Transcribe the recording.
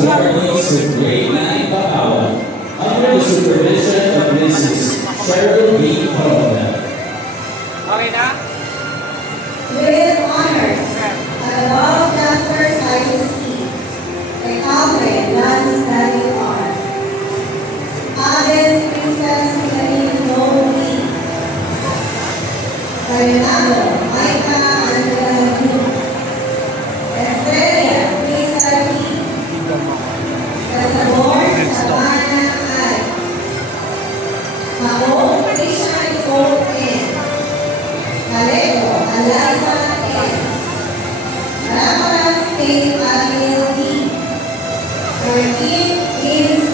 class warnings with grade 9 Pakawan under the supervision of Mrs. Cheryl B. Fonda. Okay na? With honors at above Jasper Science Team, the Calvin non-study art. Alice Princess Filipino Lee. Fernando Maika Angela Blue. Estrella Lisa P. Casabor Savannah I. Mao Prisha Nicole N. Calego Alasa N. Ramaras K. Ariel D. 13 James